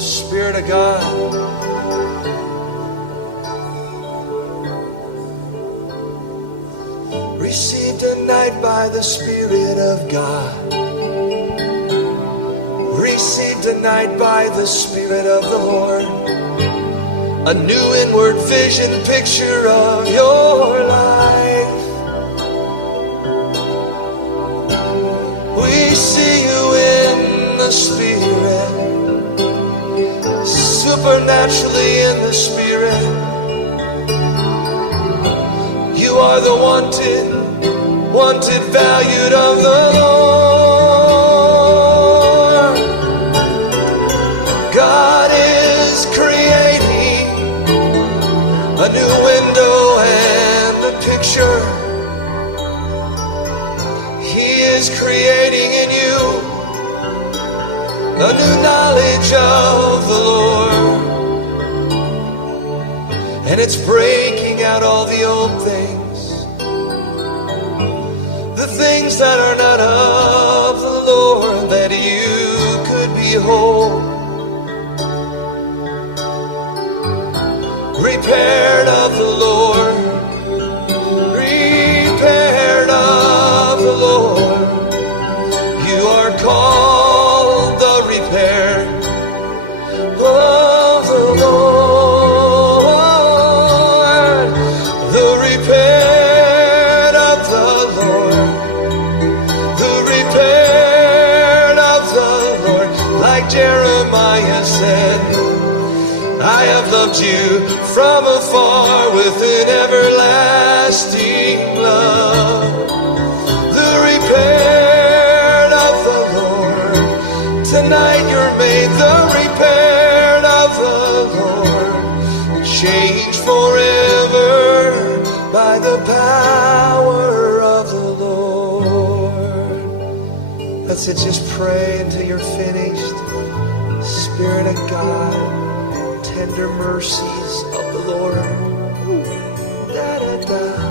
Spirit of God. Received tonight by the Spirit of God. Received tonight by the Spirit of the Lord. A new inward vision picture of your life. We see you in the Spirit, supernaturally in the Spirit. You are the wanted, valued of the Lord. God is creating a new window and a picture. He is creating in you a new knowledge of the Lord. And it's breaking out all the old things, the things that are not of the Lord, that you could behold. Repaired of the Lord, repaired of the Lord. You are called the repair of the Lord, the repaired of the Lord, the repaired of the Lord. Like Jeremiah said, I have loved you from afar with an everlasting love. The repaired of the Lord. Tonight you're made the repaired of the Lord. Changed forever by the power of the Lord. That's it, just pray until you're finished. Spirit of God, tender mercies of the Lord. Da, da, da.